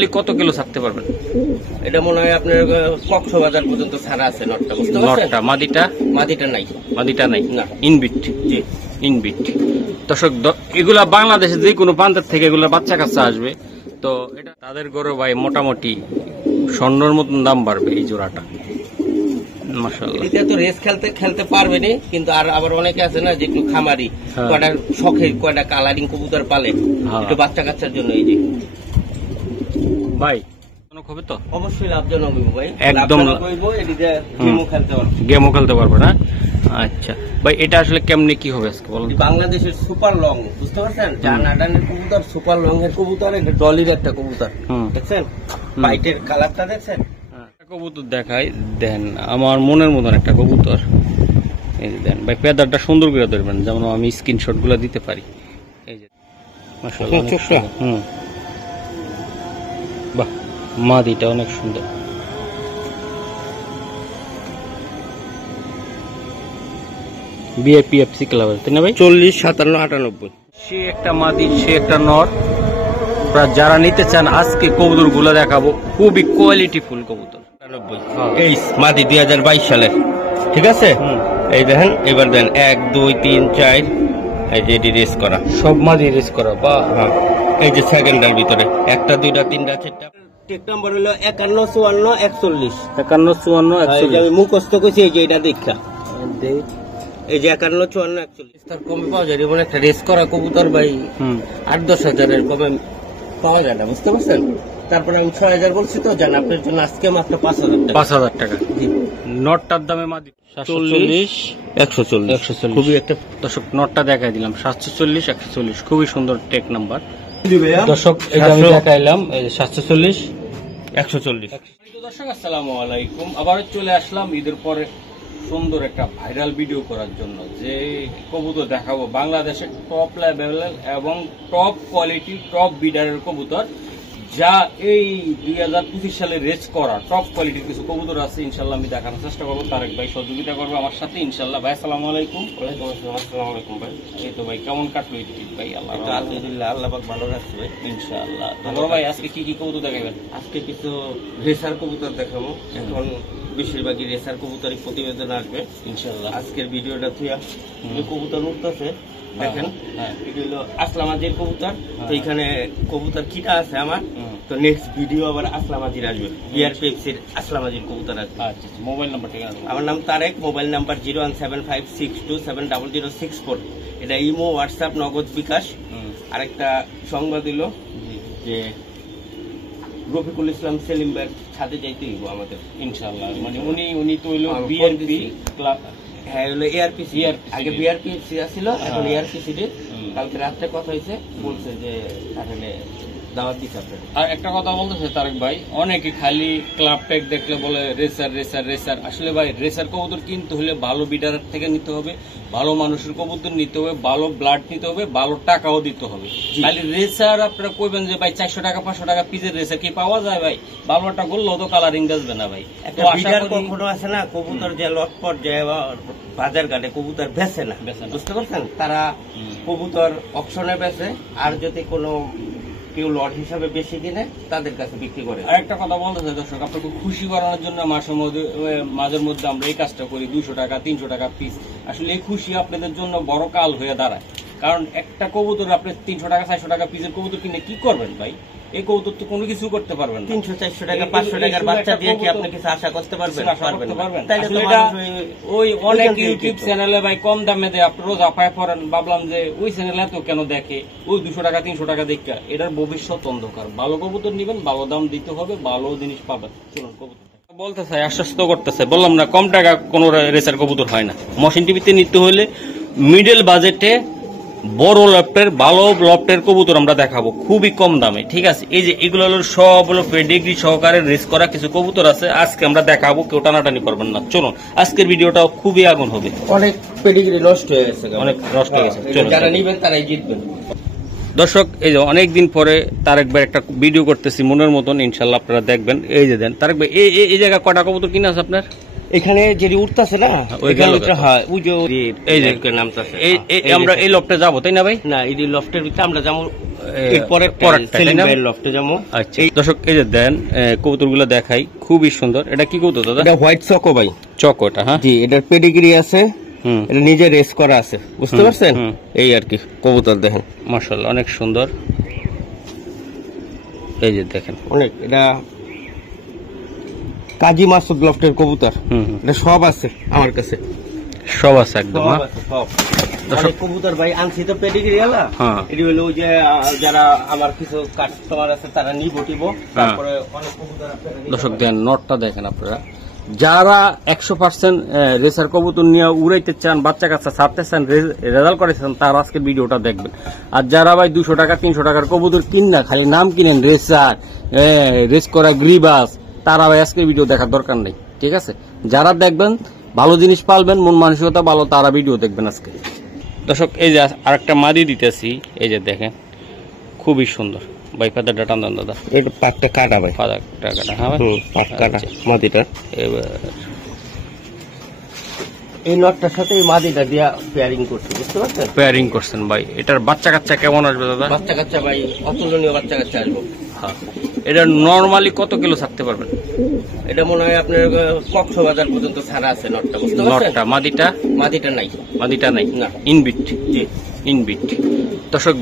Normally কত kilo ছাড়তে পারবেন? এটা মনে হয় আপনার কক্সবাজার পর্যন্ত ছাড়া আছে নটটা, বুঝতে পারছেন? নটটা মাদিটা নাই না, ইনবিট। জি ইনবিট। দর্শক এগুলা বাংলাদেশে যে কোনো প্রান্তের থেকে এগুলা বাচ্চা কাচ্চা আসবে, তো এটা তাদের গরু ভাই মোটামুটি স্বর্ণর মতন দাম বাড়বে এই জোড়াটা। মাশাআল্লাহ, এটা তো রেস খেলতে পারবে না, কিন্তু আর আবার অনেকে আছে না যে একটু খামারি, কয়টা শখের কয়টা কালারিং কবুতর পালে একটু বাচ্চা কাচ্চার জন্য। এই যে ভাই হবে তো অবশ্যই লাভজনক ভাই, একদম গেমও খেলতে পারবে না। আচ্ছা ভাই, এটা আসলে কেমনে কি হবে আজকে বলুন? বাংলাদেশের সুপার লং, বুঝতে পারছেন? জান আডানের কবুতর, সুপার লং এর কবুতর, এটা ডলির একটা কবুতর, দেখছেন পাইটের কালারটা দেখছেন? কবুতর দেখাই দেন, আমার মনের মতন একটা কবুতর। এই যে দেন ভাই, পেদারটা সুন্দর করে ধরবেন যেমন আমি স্ক্রিনশট গুলো দিতে পারি। এই যে মাশাআল্লাহ, বাহ, মাদিটা অনেক সুন্দর। বিএপিএফসি ক্লাব, তাই না ভাই? 40, 57, 98। সে একটা মাদি, সে একটা নর। যারা নিতে চান আজকে কবুতর গুলো দেখাবো, খুবই কোয়ালিটি ফুল কবুতর। 98 মাদি 2022 সালের, ঠিক আছে? এই দেখেন, এবার দেন 1 2 3 4, এই যে এটি রেস করা, সব মাদি রেস করা। বা এই যে সেকেন্ডার ভিতরে 1টা 2টা 3টা 4টা। টেক নাম্বার হলো 51 54 41। 51 54 41। আমি মুখস্থ করছি, এই যে এটা দেখা, এই যে 51 54 41 তার কমে পাওয়া যায়। যেমন একটা রেস করা কবুতর ভাই 8-10 হাজারের কমে পাওয়া যায় না, বুঝতে পারছেন? তারপরে আমি 6000 বলছি, তো জান আপনার জন্য আজকে মাত্র 5000 টাকা। 5000 টাকা। নটটার দামে মাদি 740 140। খুবই একটা দর্শক নটটা দেখাই দিলাম, 740 140, খুবই সুন্দর টেক নাম্বার। দর্শক এটা আমি দেখাইলাম 740 140। দর্শক আসসালামু আলাইকুম, আবার চলে আসলাম ঈদের পরে সুন্দর একটা ভাইরাল ভিডিও করার জন্য। যে কবুতর দেখাবো বাংলাদেশের টপ লেভেলের এবং টপ কোয়ালিটি টপ বিডারের কবুতর, যা এই 2025 সালে রেস করা টপ কোয়ালিটির কিছু কবুতর আছে। ইনশাল্লাহ আমি দেখানোর চেষ্টা করবো, তারেক ভাই সহযোগিতা করবে আমার সাথে ইনশাল্লাহ। ভাই আসসালামু আলাইকুম। ওয়ালাইকুম আসসালাম। আসসালামু আলাইকুম ভাই। এই তো ভাই, কেমন কাটলো ঈদ ভাই? আলহামদুলিল্লাহ, আল্লাহ পাক ভালো রাখছে ভাই, ইনশাআল্লাহ। তো ভাই আজকে কি কি কবুতর দেখাবেন? আজকে কিছু রেসার কবুতর দেখাবো। এখন বেশিরভাগই রেসার কবুতরই প্রতিবেদন আসবে ইনশাআল্লাহ। আজকের ভিডিওটা থুয়া যে কবুতর উঠতেছে দেখেন, এটা হলো আসলামাজির কবুতর। তো এখানে কবুতর কিটা আছে আমার, তো নেক্সট ভিডিও আবার আসলামাজির আসবে, বিআরপিএফসির আসলামাজির কবুতর আসবে। আচ্ছা, মোবাইল নাম্বার ঠিক আছে? আমার নাম তারেক, মোবাইল নাম্বার 01756270064। এটা ইমো, হোয়াটসঅ্যাপ, নগদ, বিকাশ। আরেকটা সংবাদ হলো যে রফিকুল ইসলাম সেলিম ভাই ছাদে যাইতে হইব আমাদের ইনশাআল্লাহ। মানে উনি তো হইলো বিএনপি ক্লাব, হ্যাঁ হলো এআরপিসি, আগে বিআরপিসি ছিল, এখন এআরপিসি ডে। কালকে রাত্রে কথা হয়েছে, বলছে যে আসলে দাওয়াত দিচ্ছে আপনার। আর একটা কথা বলতেছে তারেক ভাই, অনেকে খালি ক্লাব প্যাক দেখলে বলে রেসার রেসার রেসার। আসলে ভাই রেসার কবুতর কিনতে হলে ভালো বিডারের থেকে নিতে হবে, ভালো মানুষের কবুতর নিতে হবে, ভালো ব্লাড নিতে হবে, ভালো টাকাও দিতে হবে। খালি রেসার আপনারা কইবেন যে ভাই 400 টাকা 500 টাকা পিসের রেসার কি পাওয়া যায় ভাই? ভালো একটা গোল্লো তো কালারিং আসবে না ভাই। একটা বিডার কখনো আছে না কবুতর যে লটপট যায় বাজার ঘাটে কবুতর বেচে না, বুঝতে পারছেন? তারা কবুতর অকশনে বেচে, আর যদি কোনো কেউ লট হিসাবে বেশি কিনে তাদের কাছে বিক্রি করে। আর একটা কথা বলতে চাই দর্শক, আপনাকে খুশি করানোর জন্য মাঝের মধ্যে আমরা এই কাজটা করি, 200 টাকা 300 টাকা পিস। আসলে এই খুশি আপনাদের জন্য বড় কাল হয়ে দাঁড়ায়, কারণ একটা কবুতর আপনি 300 টাকা 400 টাকা পিসের কবুতর কিনে কি করবেন ভাই? এই কবুতর তো কোনো কিছু করতে পারবেন না। 300 400 টাকা 500 টাকার বাচ্চা দিয়ে কি আপনি কিছু আশা করতে পারবেন? তাইলে তো ওই অনেক ইউটিউব চ্যানেলে ভাই কম দামে দেয়, আপনি রোজ আপায় পড়েন। ভাবলাম যে ওই চ্যানেলে তো কেন দেখে, ওই 200 টাকা 300 টাকা দেখা, এটার ভবিষ্যৎ অন্ধকার। ভালো কবুতর নিবেন, ভালো দাম দিতে হবে, ভালো জিনিস পাবেন। চলুন কবুতর বলতে চাই, আশ্বস্ত করতেছে, বললাম না কম টাকা কোন রেসার কবুতর হয় না। মশিন টিভিতে নিতে হলে মিডল বাজেটে বড় লফটের ভালো লফটের কবুতর আমরা দেখাবো খুবই কম দামে, ঠিক আছে? এই যে এগুলো হলো সব হলো পেডিগ্রি সহকারে রেস করা কিছু কবুতর আছে, আজকে আমরা দেখাবো, কেউ টানাটানি করবেন না। চলুন আজকের ভিডিওটা খুবই আগুন হবে। অনেক পেডিগ্রি নষ্ট হয়ে গেছে, অনেক নষ্ট হয়ে গেছে। চলুন, যারা নিবেন তারাই জিতবেন। দর্শক এই যে অনেকদিন পরে তারেক ভাই একটা ভিডিও করতেছি মনের মতন, ইনশাল্লাহ আপনারা দেখবেন। এই যে দেন তারেক ভাই, এই জায়গায় কটা কবুতর কিনা আছে আপনার? এখানে যেটি উঠতেছে না, আমরা এই লফটে যাবো, তাই না ভাই? না, এই লফটের ভিতরে আমরা যাবো এরপরের সেলিম ভাইয়ের লফটে যাবো। আচ্ছা দর্শক এই যে দেন কবুতরগুলো দেখাই, খুবই সুন্দর। এটা কি কবুতর দাদা? এটা হোয়াইট চকো ভাই। চকো এটা? হ্যাঁ জি, এটার পেডিগ্রি আছে, এটা নিজে রেস করা আছে, বুঝতে পারছেন? এই আর কি কবুতর দেখেন, মাশাআল্লাহ অনেক সুন্দর। এই যে দেখেন অনেক, এটা কাজী মাসুদ লফটের কবুতর, এটা সব আছে আমার কাছে, সব আছে একদম। অনেক কবুতর ভাই আনছি তো পেডিগ্রি ওয়ালা। এটি হলো ওই যে যারা আমার কিছু কাস্টমার আছে তারা নিবো টিবো, তারপরে অনেক কবুতর আপনারা। দর্শক দেন নটটা দেখেন আপনারা, যারা 100% রেসার কবুতর নিয়ে উড়াইতে চান, বাচ্চা কাচ্চা ছাড়তে চান, রেজাল্ট করেছেন, তার আজকের ভিডিওটা দেখবেন। আর যারা ভাই 200 টাকা 300 টাকার কবুতর কিন না, খালি নাম কিনেন রেসার, রেস করা গ্রিবাস, তারা ভাই আজকের ভিডিও দেখার দরকার নেই, ঠিক আছে? যারা দেখবেন ভালো জিনিস পালবেন, মন মানসিকতা ভালো, তারা ভিডিও দেখবেন আজকে। দর্শক এই যে আরেকটা মাদি দিতেছি, এই যে দেখেন খুবই সুন্দর ভাই। পাতাটা টান দেন দাদা, এটা পাকটা কাটা ভাই, পাতাটা কাটা। হ্যাঁ ভাই পাক কাটা মাদিটা। এবার এই নটটার সাথে এই মাদিটা দিয়া পেয়ারিং করছি, বুঝতে পারছেন? পেয়ারিং করছেন ভাই। এটার বাচ্চা কাচ্চা কেমন আসবে দাদা? বাচ্চা কাচ্চা ভাই অতুলনীয় বাচ্চা কাচ্চা আসবো। হ্যাঁ, এটা নরমালি কত কিলো ছাড়তে পারবেন? এটা মনে হয় আপনার কক্সবাজার পর্যন্ত ছাড়া আছে নটটা, বুঝতে পারছেন? নটটা, মাদিটা? মাদিটা নাই, মাদিটা নাই না, ইনবিট। জি ইনবিট। দর্শক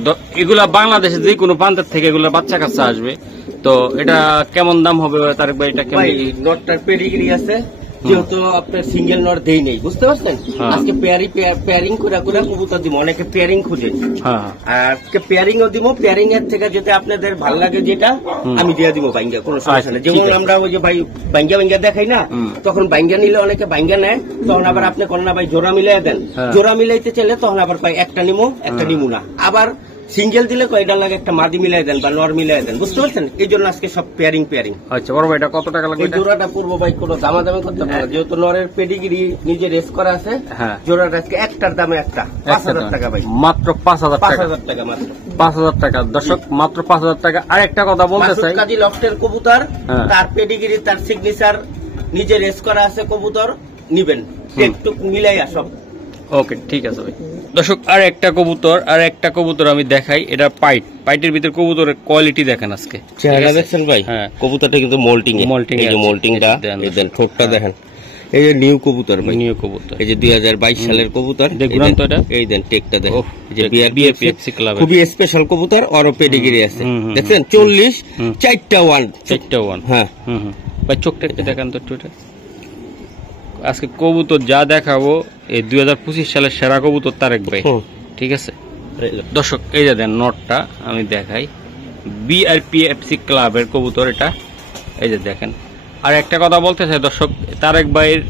এগুলা বাংলাদেশে যে কোনো প্রান্তের থেকে এগুলা বাচ্চা কাচ্চা আসবে, তো এটা কেমন দাম হবে তারেক ভাই? এটা কেমন? নটটার পেডিগ্রি আছে, যেহেতু আপনার সিঙ্গেল নট দেই নেই, বুঝতে পারছেন? আজকে পেয়ারিং করে করে কবুতর দিব, অনেকে পেয়ারিং খুঁজে, আজকে পেয়ারিং ও দিব। পেয়ারিং এর থেকে যেটা আপনাদের ভালো লাগে যেটা আমি দিয়ে দিব বাইঙ্গা, কোনো সমস্যা নেই। যেমন আমরা ওই যে ভাই বাইঙ্গা দেখাই না, তখন বাইঙ্গা নিলে অনেকে বাইঙ্গা নেয়, তখন আবার আপনি কোন না ভাই জোড়া মিলাই দেন, জোড়া মিলাইতে চাইলে তখন আবার ভাই একটা নিমো একটা নিমু না, আবার সিঙ্গেল দিলে কয়টার লাগে একটা মাদি মিলাই দেন বা নর মিলাই দেন, বুঝতে পারছেন? এই জন্য আজকে সব পেয়ারিং। আচ্ছা বড় ভাই, এটা কত টাকা লাগবে? জোড়াটা পূর্ব ভাই কোনো দামাদামি করতে পারে, যেহেতু নরের পেডিগ্রি নিজে রেস করা আছে। জোড়াটা আজকে একটার দামে একটা 5000 টাকা ভাই, মাত্র 5000 টাকা। 5000 টাকা মাত্র, 5000 টাকা। দর্শক মাত্র 5000 টাকা। আর একটা কথা বলতে চাই, কাজী লফটের কবুতর, তার পেডিগ্রি তার সিগনেচার নিজে রেস করা আছে, কবুতর নিবেন একটু মিলাই সব। ওকে ঠিক আছে ভাই। দর্শক আর একটা কবুতর আমি দেখাই, এটা পাইটের ভিতর কবুতরের কোয়ালিটি দেখেন আজকে। চেহারা দেখছেন ভাই? কবুতরটা কিন্তু মোল্টিং মোল্টিংটা দেন, ঠোঁটটা দেখেন। এই যে নিউ কবুতর ভাই, নিউ কবুতর, এই যে 2022 সালের কবুতর, দেখুন তো এটা। এই দেন টেকটা দেখেন, যে বিএফসি ক্লাব, খুবই স্পেশাল কবুতর, আর পেডিগ্রি আছে, দেখছেন? 40 4টা ওয়ান। হ্যাঁ ভাই চোখটা একটু দেখান তো একটু। আজকে কবুতর যা দেখাবো এই 2025 সালের সেরা কবুতর তারেক ভাই, ঠিক আছে? দর্শক এই যে দেন নটটা আমি দেখাই, বিআরপিএফসি ক্লাবের কবুতর এটা, এই যে দেখেন। আর একটা কথা বলতে চাই দর্শক, তারেক ভাইয়ের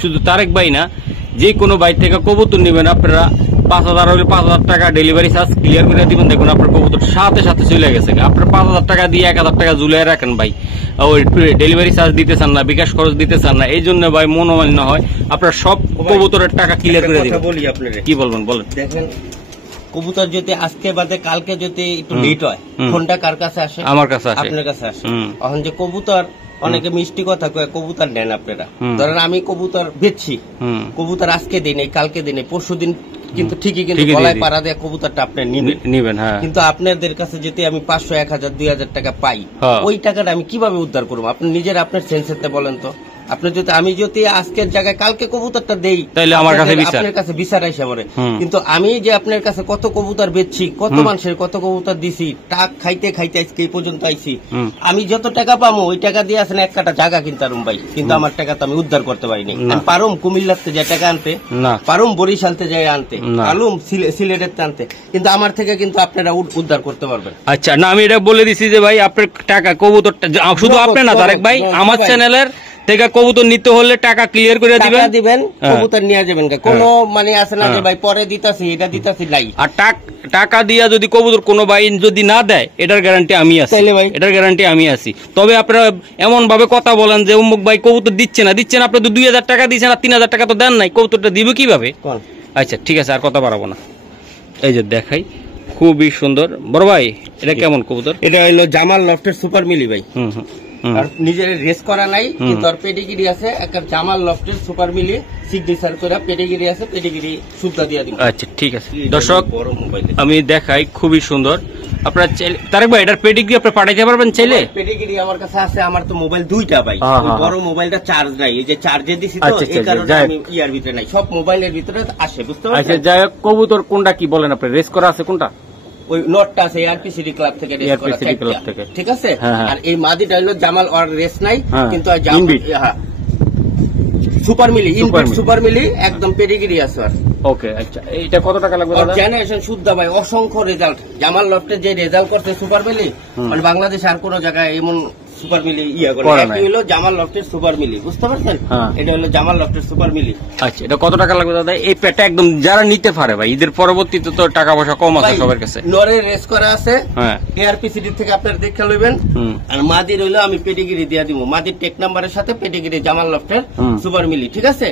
শুধু তারেক ভাই না, যে কোনো ভাই থেকে কবুতর নেবেন আপনারা 5000 হলে 5000 টাকা ডেলিভারি চার্জ ক্লিয়ার করে দিবেন, দেখুন আপনার কবুতর সাথে সাথে চলে গেছে। আপনার 5000 টাকা দিয়ে 1000 টাকা ঝুলিয়ে রাখেন ভাই, ওই ডেলিভারি চার্জ দিতে চান না, বিকাশ খরচ দিতে চান না, এই জন্য ভাই মনোমালিন্য হয়, আপনার সব কবুতরের টাকা ক্লিয়ার করে দিবেন। বলি আপনাদের কি বলবেন বলেন। দেখেন কবুতর যদি আজকে বাদে কালকে যদি একটু লেট হয়, ফোনটা কার কাছে আসে? আমার কাছে আসে, আপনার কাছে আসে। এখন যে কবুতর, অনেকে মিষ্টি কথা কয় কবুতর নেন আপনারা, ধরেন আমি কবুতর বেচছি, কবুতর আজকে দিই নাই, কালকে দিই নাই, পরশু দিন কিন্তু ঠিকই কিন্তু গলায় পাড়া দেয়া কবুতরটা আপনি নিবেন। কিন্তু আপনাদের কাছে যদি আমি 500 1000 2000 টাকা পাই, ওই টাকাটা আমি কিভাবে উদ্ধার করবো? আপনি নিজের আপনার সেন্সেতে বলেন তো। আপনি আমি যদি আজকের জায়গায় কালকে কবুতরটা দেই, তাহলে আমার কাছে আপনার কাছে বিচার আইসা মরে। কিন্তু আমি যে আপনার কাছে কত কবুতর বেচছি, কত মানুষের কত কবুতর দিছি, টাক খাইতে খাইতে আজকে এই পর্যন্ত আইছি, আমি যত টাকা পাবো ওই টাকা দিয়ে আসেন এক কাটা জায়গা কিনতাম ভাই, কিন্তু আমার টাকা তো আমি উদ্ধার করতে পারিনি। আমি পারুম কুমিল্লাতে যে টাকা আনতে, পারুম বরিশালতে যাই আনতে, পারুম সিলেটের আনতে, কিন্তু আমার থেকে কিন্তু আপনারা উদ্ধার করতে পারবেন। আচ্ছা না, আমি এটা বলে দিছি যে ভাই আপনার টাকা কবুতরটা শুধু আপনি না তারেক ভাই, আমার চ্যানেলের থেকে কবুতর নিতে হলে টাকা ক্লিয়ার করে দিবেন, কবুতর নিয়ে যাবেন, কোনো মানে আছে না যে ভাই পরে দিতাছি এটা দিতাছি নাই। আর টাকা দিয়া যদি কবুতর কোনো ভাই যদি না দেয়, এটার গ্যারান্টি আমি আছি, এটার গ্যারান্টি আমি আছি। তবে আপনারা এমন ভাবে কথা বলেন যে অমুক ভাই কবুতর দিচ্ছে না, আপনি তো 2000 টাকা দিচ্ছেন আর 3000 টাকা তো দেন নাই, কবুতরটা দিবে কিভাবে? আচ্ছা ঠিক আছে, আর কথা বাড়াবো না। এই যে দেখাই, খুবই সুন্দর। বড় ভাই এটা কেমন কবুতর? এটা হইলো জামাল লফটের সুপার মিলি ভাই। আর নিজের রেস করা নাই, কিন্তু আর পেডিগিরি আছে, একটা জামাল লফটের সুপার মিলি সিগনেচার করে পেডিগিরি আছে, পেডিগিরি সুদ্ধা দিয়ে দিব। আচ্ছা ঠিক আছে দর্শক, আমি দেখাই, খুবই সুন্দর। আপনারা তারেক ভাই এটার পেডিগ্রি আপনি পাঠাইতে পারবেন চাইলে? পেডিগিরি আমার কাছে আছে, আমার তো মোবাইল দুইটা ভাই, বড় মোবাইলটা চার্জ নাই, এই যে চার্জে দিছি তো, এই কারণে আমি ইয়ার ভিতরে নাই, সব মোবাইলের ভিতরে আসে, বুঝতে পারছেন? আচ্ছা যাই হোক, কবুতর কোনটা কি বলেন আপনি, রেস করা আছে কোনটা? ওই নটটা আছে এআরপিসিডি ক্লাব থেকে রেস করা, ঠিক আছে। আর এই মাদিটা হলো জামাল আর রেস নাই, কিন্তু সুপার মিলি, ইনবিট সুপার মিলি, একদম পেডিগিরি আছে। আর ওকে, আচ্ছা এটা কত টাকা লাগবে দাদা? জেনারেশন শুদ্ধ ভাই, অসংখ্য রেজাল্ট। জামাল লফটে যে রেজাল্ট করছে সুপার মিলি, মানে বাংলাদেশে আর কোন জায়গায় এমন সুপার মিলি ইয়া করে। এটা হলো জামাল লফটের সুপার মিলি, বুঝতে পারছেন? এটা হলো জামাল লফটের সুপার মিলি। আচ্ছা এটা কত টাকা লাগবে দাদা? এই পেটা একদম যারা নিতে পারে ভাই, ঈদের পরবর্তীতে তো টাকা পয়সা কম আছে সবার কাছে। নরের রেস করা আছে, এআরপিসিডি থেকে আপনারা দেখে লইবেন। আর মাদির হইলো আমি পেডিগিরি দিয়ে দিব, মাদির টেক নাম্বারের সাথে পেডিগিরি জামাল লফটের সুপার মিলি, ঠিক আছে।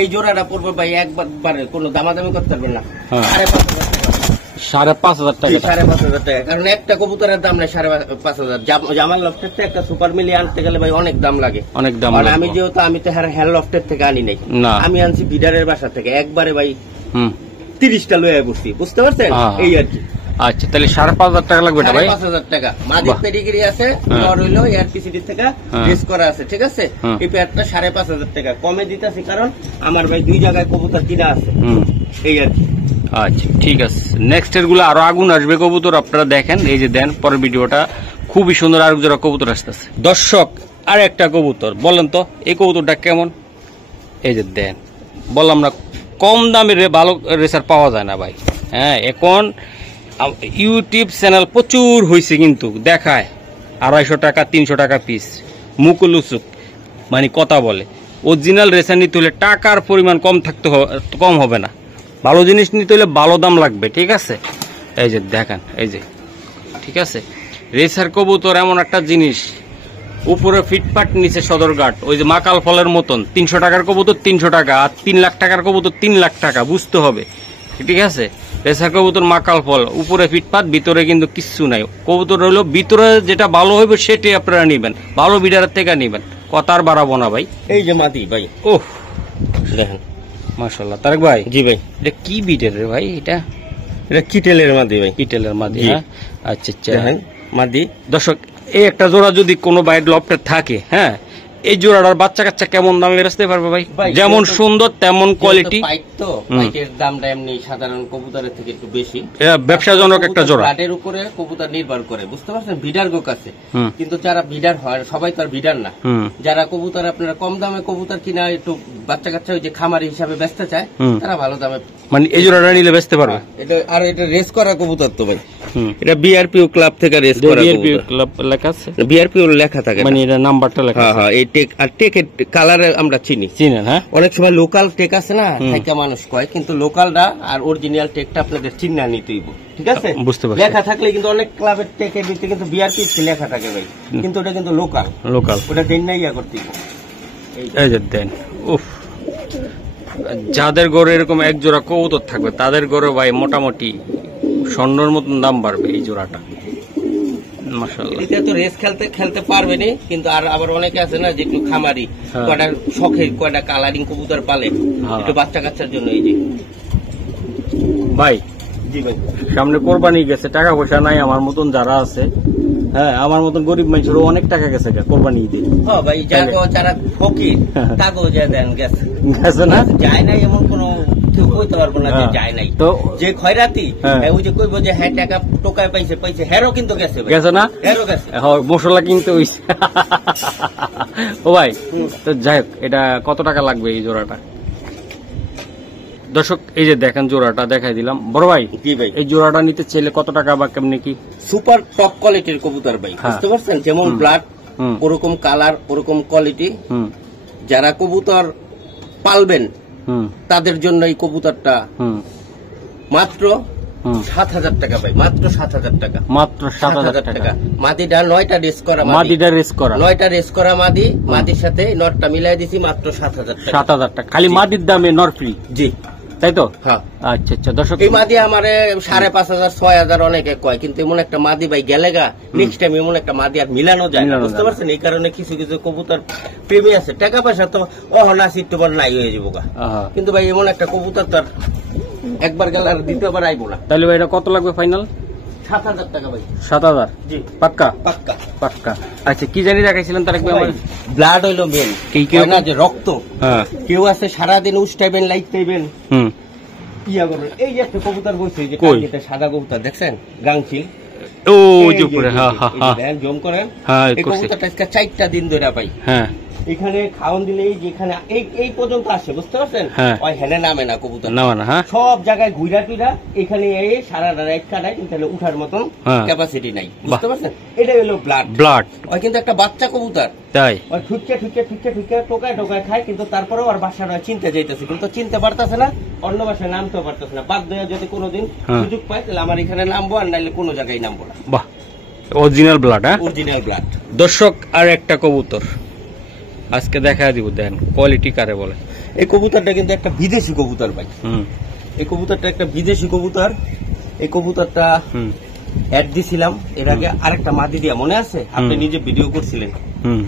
এই জোড়াটা পড়বে ভাই একবারে কোনো দামাদামি করতে পারবেন না, 5,500 টাকা। 5,500 টাকা, কারণ একটা কবুতরের দাম নাই 5,500। জামাল লফটের থেকে একটা সুপার মিলি আনতে গেলে ভাই অনেক দাম লাগে, অনেক দাম। আমি যেহেতু আমি তো হ্যাঁ লফটের থেকে আনি নাই, আমি আনছি বিডারের বাসা থেকে, একবারে ভাই 30টা লয়ে বসছি, বুঝতে পারছেন? এই আর কি। আচ্ছা তাহলে 5,500 টাকা লাগবে এটা ভাই? 5,500 টাকা। মাদির পেডিগিরি আছে, নর হইলো এআরপিসিডি থেকে রেস করা আছে, ঠিক আছে। এই পেয়ারটা 5,500 টাকা কমে দিতেছি, কারণ আমার ভাই 2 জায়গায় কবুতর কিনা আছে, এই আর কি। আচ্ছা ঠিক আছে, নেক্সট এর গুলো আরো আগুন আসবে কবুতর, আপনারা দেখেন। এই যে দেন পরের ভিডিওটা খুবই সুন্দর, আর জোড়া কবুতর আসতেছে। দর্শক আর একটা কবুতর, বলেন তো এই কবুতরটা কেমন? এই যে দেন, বললাম না কম দামের ভালো রেসার পাওয়া যায় না ভাই। হ্যাঁ এখন ইউটিউব চ্যানেল প্রচুর হয়েছে, কিন্তু দেখায় 250 টাকা 300 টাকা পিস, মুকুল উচুক মানে কথা বলে। অরিজিনাল রেসার নিতে হলে টাকার পরিমাণ কম হবে না, ভালো জিনিস নিতে হলে ভালো দাম লাগবে, ঠিক আছে। এই যে দেখেন, এই যে ঠিক আছে। রেসার কবুতর এমন একটা জিনিস, উপরে ফিটপাট, নিচে সদরঘাট, ওই যে মাকাল ফলের মতন। 300 টাকার কবুতর 300 টাকা, আর 3 লাখ টাকার কবুতর 3 লাখ টাকা, বুঝতে হবে, ঠিক আছে। রেসার কবুতর মাকাল ফল, উপরে ফিটপাট, ভিতরে কিন্তু কিচ্ছু নাই। কবুতর হলো ভিতরে যেটা ভালো হইবে সেটাই আপনারা নিবেন, ভালো বিডারের থেকে নিবেন, কথা আর বাড়াবো না ভাই। এই যে মাদি ভাই, ওহ দেখেন মাশাআল্লাহ। তারেক ভাই, জি ভাই, এটা কি বিটের রে ভাই? এটা কিটেলের মাদি ভাই, কিটেলের মাদি। আচ্ছা আচ্ছা মাদি। দর্শক এই একটা জোড়া যদি কোনো বাইরের লফটে থাকে, হ্যাঁ, এই জোড়াটার বাচ্চা কাচ্চা কেমন দামে বেচতে পারবে ভাই? যেমন সুন্দর তেমন কোয়ালিটি। পাইটের দামটা এমনি সাধারণ কবুতরের থেকে একটু বেশি, ব্যবসাজনক একটা জোড়া। ব্লাডের উপরে কবুতর নির্ভর করে, বুঝতে পারছেন? ভিডার গোক আছে, কিন্তু যারা ভিডার হয় সবাই তো আর ভিডার না। যারা কবুতর আপনারা কম দামে কবুতর কিনা একটু বাচ্চা কাচ্চা ওই যে খামারি হিসাবে বেচতে চায়, তারা ভালো দামে মানে এই জোড়াটা নিলে বেচতে পারবে। আর এটা রেস করা কবুতর তো ভাই, এটা বিআরপিও ক্লাব থেকে রেস করা বিআরপিও ক্লাব লেখা আছে, বিআরপিও লেখা থাকে, মানে এটা নাম্বারটা লেখা। হ্যাঁ, এই টেক আর টেকের কালারে আমরা চিনেন। হ্যাঁ, অনেক সময় লোকাল টেক আছে না, থাকা মানুষ কয়, কিন্তু লোকালটা আর অরিজিনাল টেকটা আপনাদের চিন্না নিতেই, ঠিক আছে। বুঝতে পারছি, লেখা থাকলে কিন্তু অনেক ক্লাবের টেকের ভিতরে কিন্তু বিআরপি লেখা থাকে ভাই, কিন্তু ওটা কিন্তু লোকাল, ওটা দেন না ইয়া করতে। এই যে দেন, উফ, যাদের ঘরে এরকম এক জোড়া কবুতর থাকবে তাদের ঘরে ভাই মোটামুটি স্বর্ণের মতন দাম বাড়বে এই জোড়াটা। মাশাআল্লাহ, এটা তো রেস খেলতে পারবে না, কিন্তু আর আবার অনেকে আছে না যে একটু খামারি, কয়টা শখের কয়টা কালারিং কবুতর পালে একটু বাচ্চা কাচ্চার জন্য। এই যে ভাই, জি ভাই, সামনে কোরবানি গেছে, টাকা পয়সা নাই আমার মতন যারা আছে, হ্যাঁ আমার মতন গরিব মানুষেরও অনেক টাকা গেছে কোরবানি ঈদে। হ্যাঁ ভাই, যারা ফকির তাকেও যা দেন গেছে না, যায় নাই এমন কোনো কেউ কইতে পারবো না যে যায় নাই। তো যে খয়রাতি ওই যে কইবো যে হ্যাঁ টাকা টোকায় পাইছে হেরো কিন্তু গেছে না, হেরো গেছে, মশলা কিনতে হইছে। ও ভাই, তো যাই হোক, এটা কত টাকা লাগবে এই জোড়াটা? দর্শক এই যে দেখেন জোড়াটা দেখাই দিলাম। বড় ভাই, কি ভাই, এই জোড়াটা নিতে চাইলে কত টাকা বা কেমনি কি? সুপার টপ কোয়ালিটির কবুতর ভাই, বুঝতে পারছেন? যেমন ব্লাড ওরকম কালার ওরকম কোয়ালিটি, যারা কবুতর পালবেন তাদের জন্য এই কবুতরটা মাত্র 7,000 টাকা ভাই, মাত্র 7,000 টাকা, মাত্র 7,000 টাকা। মাদিটা 9টা রেস করা, 9টা রেস করা মাদি, মাদির সাথে নটটা মিলাই দিছি মাত্র 7,000 টাকা। 7,000 টাকা খালি মাদির দামে নর ফ্রি। জি, তাই তো? হ্যাঁ। আচ্ছা আচ্ছা দর্শক, এই মাদি আমারে 5,500 6,000 অনেকে কয়, কিন্তু এমন একটা মাদি ভাই গেলে গা নেক্সট টাইম এমন একটা মাদি আর মিলানো যায় না, বুঝতে পারছেন? এই কারণে কিছু কিছু কবুতর প্রেমী আছে, টাকা পয়সা তো অহনা সিটবার নাই হয়ে যাবো গা, কিন্তু ভাই এমন একটা কবুতর তো আর একবার গেলে আর দ্বিতীয়বার আইবো না। তাহলে ভাই এটা কত লাগবে ফাইনাল? 7,000 টাকা ভাই। 7,000? জি পাক্কা পাক্কা পাক্কা। আচ্ছা কি জানি দেখাইছিলেন তার একবার আমার? ব্লাড হইলো মেন, কি না যে রক্ত। হ্যাঁ, কেউ আছে সারাদিন উষ্টাইবেন লাইট পাইবেন হুম, ইয়া করবেন। এই যে একটা কবুতর বসে, যে কই? যেটা সাদা কবুতর দেখছেন গাংচিল, ও এই যে যে, উপরে, হ্যাঁ হ্যাঁ এই যে হ্যাঁ দেখেন, জম করেন। হ্যাঁ এই করছি, কবুতরটা আজকে 4টা দিন ধরে পাই। হ্যাঁ এখানে খাওয়ান দিলে এই যে এখানে এই পর্যন্ত আসে, বুঝতে পারছেন? হ্যাঁ। ওই হেনে নামে না কবুতর, না মানে, হ্যাঁ সব জায়গায় ঘুরা টুরা এখানে এই সারা রাত কাটায়, কিন্তু তাহলে উঠার মতন হ্যাঁ। ক্যাপাসিটি নাই, বুঝতে পারছেন? এটা হলো ব্লাড। ব্লাড, ওই কিন্তু একটা বাচ্চা কবুতর, তাই ওই ঠুকে টোকায় খায়, কিন্তু তারপরেও আর বাসাটা চিনতে যাইতেছে, কিন্তু চিনতে পারতেছে না, অন্য বাসায় নামতেও পারতেছে না। বাধ্য হয়ে যদি কোনোদিন হ্যাঁ। সুযোগ পায় তাহলে আমার এখানে নামবো, আর নাইলে কোনো জায়গায় নামবো না। বাহ, অরিজিনাল ব্লাড। হ্যাঁ অরিজিনাল ব্লাড। দর্শক, আর একটা কবুতর আজকে দেখা দিব, দেন কোয়ালিটি কারে বলে। এই কবুতরটা কিন্তু একটা বিদেশি কবুতর ভাই। হুম এই কবুতরটা একটা বিদেশি কবুতর। এই কবুতরটা হুম অ্যাড দিছিলাম এর আগে আরেকটা মাদি দিয়া, মনে আছে? আপনি নিজে ভিডিও করছিলেন, হুম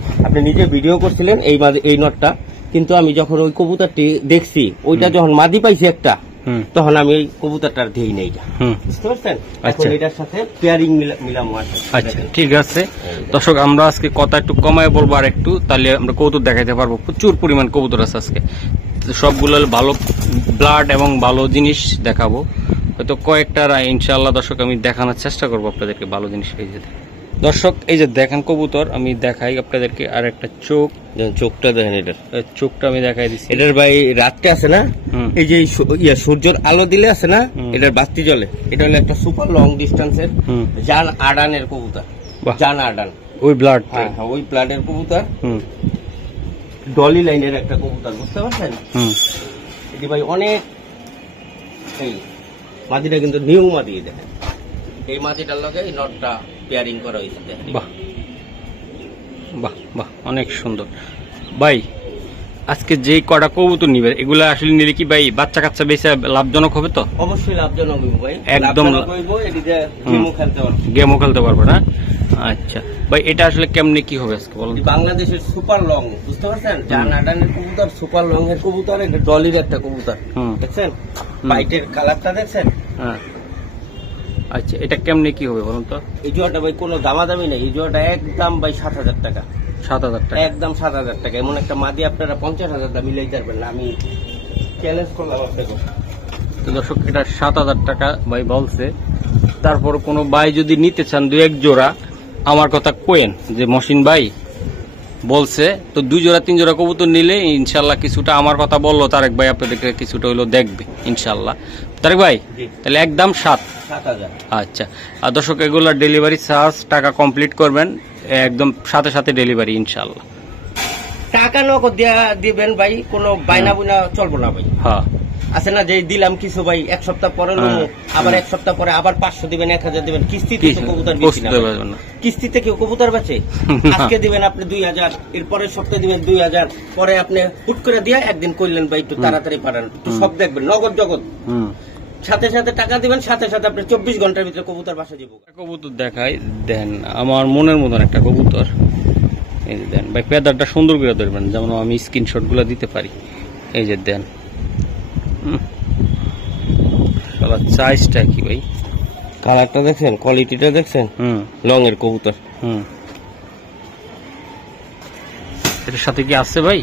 এই নটটা। কিন্তু আমি যখন ওই কবুতরটি দেখছি, ওইটা যখন মাদি পাইছি একটা, হুম তখন আমি ওই কবুতরটার দেই নাই, হুম বুঝতে পারছেন? এখন আচ্ছা। এটার সাথে পেয়ারিং মিলামো আছে। আচ্ছা ঠিক আছে দর্শক, আমরা আজকে কথা একটু কমায় বলবো আর একটু, তাহলে আমরা কবুতর দেখাইতে পারবো। প্রচুর পরিমাণ কবুতর আছে আজকে, সবগুলো ভালো ব্লাড এবং ভালো জিনিস দেখাবো। হয়তো কয়েকটা ইনশাআল্লাহ দর্শক আমি দেখানোর চেষ্টা করবো আপনাদেরকে ভালো জিনিস পেয়ে যেতে। দর্শক এই যে দেখেন কবুতর, আমি দেখাই আপনাদেরকে আর একটা চোখ, চোখটা দেখেন, এটার চোখটা আমি দেখাই দিচ্ছি। এটার ভাই রাতটা আছে না, এই যে সূর্যের আলো দিলে আছে না, এটার বাতি জ্বলে। এটা হলো একটা সুপার লং ডিস্টেন্সের জান আডানের কবুতর। জান আডান ওই ব্লাড, হ্যাঁ ওই ব্লাডের কবুতর, ডলি লাইনের একটা কবুতর, বুঝতে পারছেন? এটি ভাই অনেক, এই মাদিটা কিন্তু নিউ মাদি, দেখেন এই মাদিটার লগে এই নটটা পেয়ারিং করা হয়েছে। বাহ বাহ বাহ, অনেক সুন্দর ভাই। আজকে যে কটা কবুতর নিবে, এগুলা আসলে নিলে কি ভাই বাচ্চা কাচ্চা বেশি লাভজনক হবে? তো অবশ্যই লাভজনক হইব ভাই, একদম গেমও খেলতে পারবে না। আচ্ছা ভাই, এটা আসলে কেমনে কি হবে আজকে বলুন? বাংলাদেশের সুপার লং, বুঝতে পারছেন? জান আডানের কবুতর, সুপার লং এর কবুতর, এটা ডলির একটা কবুতর, দেখছেন? বাইটের কালারটা দেখছেন? হ্যাঁ। আচ্ছা এটা কেমনে কি হবে বলুন তো? এই জোয়াটা ভাই কোনো দামাদামি নেই, এই জোয়াটা একদম ভাই 7,000 টাকা। 7,000 টাকা? একদম 7,000 টাকা। এমন একটা মাদি আপনারা 50,000 দাম মিলাই পারবেন না, আমি চ্যালেঞ্জ করলাম আপনাকে। তো দর্শক, এটা 7,000 টাকা ভাই বলছে। তারপর কোনো ভাই যদি নিতে চান 2-1 জোড়া, আমার কথা কোয়েন যে মহসিন ভাই বলছে, তো 2 জোড়া 3 জোড়া কবুতর নিলে ইনশাল্লাহ কিছুটা, আমার কথা বললো তারেক ভাই, আপনাদেরকে কিছুটা হইলো দেখবে ইনশাল্লাহ। তারেক ভাই তাহলে একদম 7,000। আচ্ছা, আর দর্শক এগুলা ডেলিভারি চার্জ টাকা কমপ্লিট করবেন, একদম সাথে সাথে ডেলিভারি ইনশাল্লাহ। টাকা নগদ দিবেন ভাই, কোনো বাইনা বুনা চলবো না ভাই। হ্যাঁ আছে না যে দিলাম কিছু ভাই, 1 সপ্তাহ পরে নেবো, আবার 1 সপ্তাহ পরে আবার 500 দিবেন, 1,000 দিবেন, কিস্তিতে তো কবুতর বেশি না। কিস্তিতে কেউ কবুতর বেচে? আজকে দিবেন আপনি 2,000, এর পরের সপ্তাহে দিবেন 2,000, পরে আপনি হুট করে দিয়ে একদিন করলেন ভাই একটু তাড়াতাড়ি পারেন, সব দেখবেন নগদ জগৎ, সাথে সাথে টাকা দিবেন, সাথে সাথে আপনি 24 ঘন্টার ভিতরে কবুতর বাসা যাবো। কবুতর দেখাই দেন, আমার মনের মতন একটা কবুতর, এই যে দেন ভাই, পেদারটা সুন্দর করে ধরবেন, যেমন আমি স্ক্রিনশট গুলা দিতে পারি। এই যে দেন, সাইজটা কি ভাই, কালারটা দেখছেন, কোয়ালিটিটা দেখছেন, লং এর কবুতর। এটার সাথে কি আছে ভাই?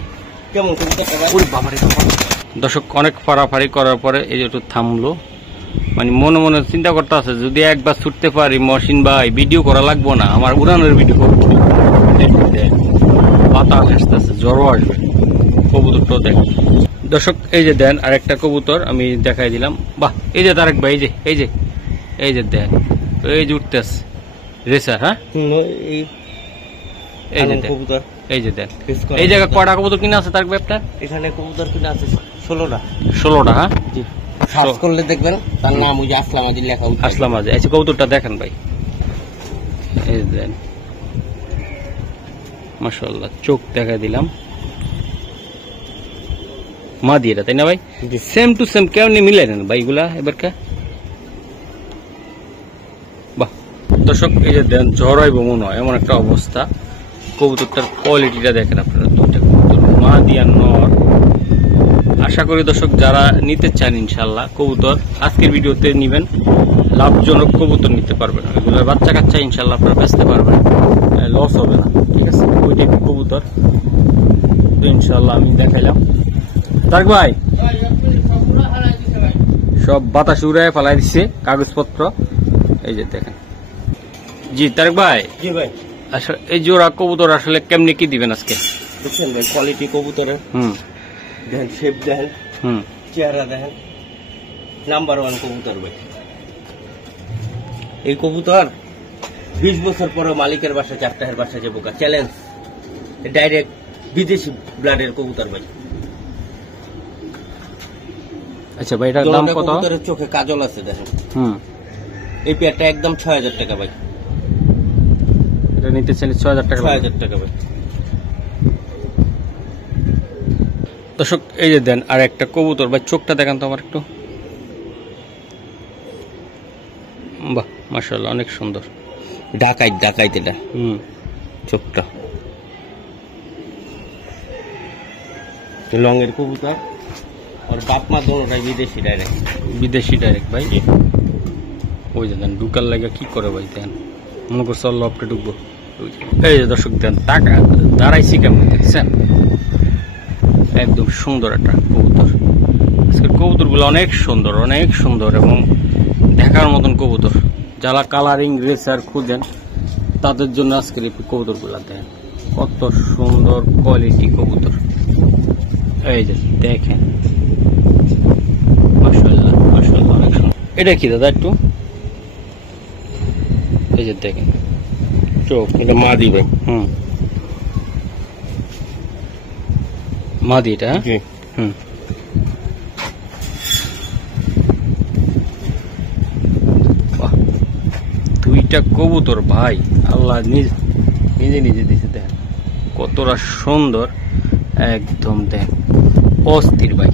কেমন কবুতরটা? দর্শক অনেক ফাড়াফাড়ি করার পরে এই যে একটু থামলো, মানে মনে মনে চিন্তা করতে আছে, যদি একবার ছুটতে পারি মহসিন ভাই, ভিডিও করা লাগবো না, আমার উড়ানোর ভিডিও করবো। বাতাস আসতেছে, জ্বরও আসবে, কবুতরটাও দেখ। দর্শক এই যে দেন আরেকটা কবুতর আমি দেখাই দিলাম। বাহ, এই যে তারেক ভাই, এই যে দেন, এই যে উঠতেছে রেসার। হ্যাঁ এই যে কবুতর, এই যে দেন, এই জায়গায় কয়টা কবুতর কিনা আছে তারেক ভাই আপনার? এখানে কবুতর কিনা আছে 16টা। 16টা? হ্যাঁ, সার্চ করলে দেখবেন তার নাম ওই যে আসলাম আজি লেখা, আসলাম আজি। আচ্ছা কবুতরটা দেখেন ভাই, এই দেন, মাশাআল্লাহ, চোখ দেখা দিলাম, মাদি এটা, তাই না ভাই? সেম টু সেম কেমনি মিলে নেন ভাই এগুলা এবারকা? বাহ দর্শক, এই যে দেন ঝড়াইব মনে হয় এমন একটা অবস্থা। কবুতরটার কোয়ালিটিটা দেখেন আপনারা, দুইটা কবুতর মাদি আর নর। আশা করি দর্শক যারা নিতে চান ইনশাল্লাহ কবুতর আজকের ভিডিওতে নিবেন, লাভজনক কবুতর নিতে পারবেন। এগুলোর বাচ্চা কাচ্চা ইনশাল্লাহ আপনারা বেচতে পারবেন, লস হবে না। ঠিক আছে, ওই টাইপের কবুতর তো ইনশাল্লাহ আমি দেখাইলাম। তারক ভাই সব বাতাস উড়ায় ফেলাই দিচ্ছে কাগজপত্র, এই যে দেখেন। জি তারক ভাই, জি ভাই, আসলে এই জোড়া কবুতর আসলে কেমনে কি দিবেন আজকে? দেখছেন ভাই কোয়ালিটি কবুতরের, দেখেন শেপ দেখেন, চেহারা দেখেন, নাম্বার 1 কবুতর ভাই। এই কবুতর 20 বছর পরে মালিকের বাসা চারটাহের বাসা যাবো, চ্যালেঞ্জ। ডাইরেক্ট বিদেশি ব্লাডের কবুতর ভাই। আচ্ছা ভাই, এটার দাম কত? কবুতরের চোখে কাজল আছে দেখেন। এই পেয়ারটা একদম 6000 টাকা ভাই। এটা নিতে চাইলে 6000 টাকা। 6000 টাকা ভাই। দর্শক এই যে দেন আর একটা কবুতর ভাই, চোখটা দেখান তো আমার একটু। বাহ মাশাআল্লাহ, অনেক সুন্দর। ডাকাইত এটা চোখটা। লংয়ের কবুতর, আর বাপ মা দোনোটাই বিদেশি ডাইরেক্ট ভাই। ওই যে দেন ঢুকার লাগে কি করে ভাই, দেন মনে করছে লপটে ঢুকবো। এই যে দর্শক দেন টাকা দাঁড়াইছি কেমন দেখছেন, একদম সুন্দর একটা কবুতর। আজকের কবুতরগুলো অনেক সুন্দর এবং দেখার মতন কবুতর। যারা কালারিং রেসার খুঁজেন তাদের জন্য আজকের এই কবুতরগুলো দেন, কত সুন্দর কোয়ালিটি কবুতর। এই যে দেখেন মাশাআল্লাহ অনেক সুন্দর। এটা কি দাদা একটু, এই যে দেখেন চোখ, এটা মাদি ভাই। মাদি এটা। দুইটা কবুতর ভাই আল্লাহ নিজে দিছে, দেখ কতটা সুন্দর, একদম দেখ অস্থির ভাই।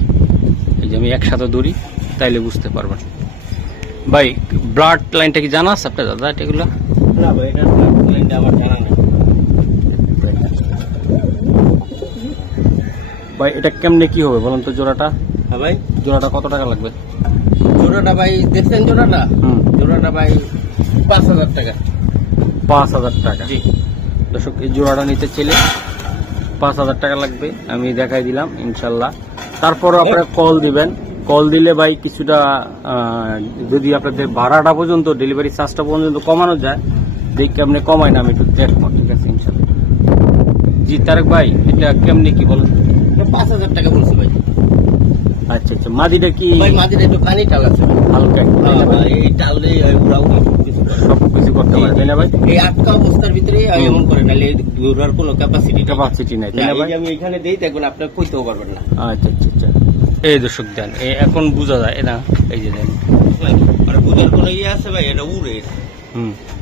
এই যে আমি একসাথে দৌড়ি তাইলে বুঝতে পারবেন ভাই। ব্লাড লাইনটা কি জানা আছে আপনার দাদা? এগুলো না ভাই, এটা ব্লাড লাইনটা আমার জানা নেই ভাই। এটা কেমনে কি হবে বলেন তো জোড়াটা? হ্যাঁ ভাই, জোড়াটা কত টাকা লাগবে? জোড়াটা ভাই দেখছেন, জোড়াটা ভাই 5000 টাকা। 5000 টাকা। জি দর্শক, এই জোড়াটা নিতে চাইলে 5000 টাকা লাগবে, আমি দেখাই দিলাম ইনশাল্লাহ। তারপর আপনারা কল দিবেন, কল দিলে ভাই কিছুটা যদি আপনাদের ভাড়াটা পর্যন্ত, ডেলিভারি চার্জটা পর্যন্ত কমানো যায়, দেখি আপনি কমায় না, আমি একটু দেখবো। ঠিক আছে ইনশাল্লাহ। জি তারক ভাই, এটা কেমনি কি বলেন? 5000 টাকা বলছি ভাই। আচ্ছা আচ্ছা, মাদিটা কি? ভাই মাদিটা একটু কানি টাল আছে হালকা, এই টাললেই সবকিছু করতে পারে, তাই না ভাই? এই আটকা অবস্থার ভিতরে এমন করে নাহলে ঘোরার কোনো ক্যাপাসিটি নাই, তাই না ভাই? আমি এখানে দেই, দেখবেন আপনার কইতেও পারবেন না। আচ্ছা আচ্ছা আচ্ছা, এই দর্শক দেন এখন বোঝা যায় না, এই যে দেন মানে বুঝার কোনো ইয়ে আছে ভাই, এটা উড়ে।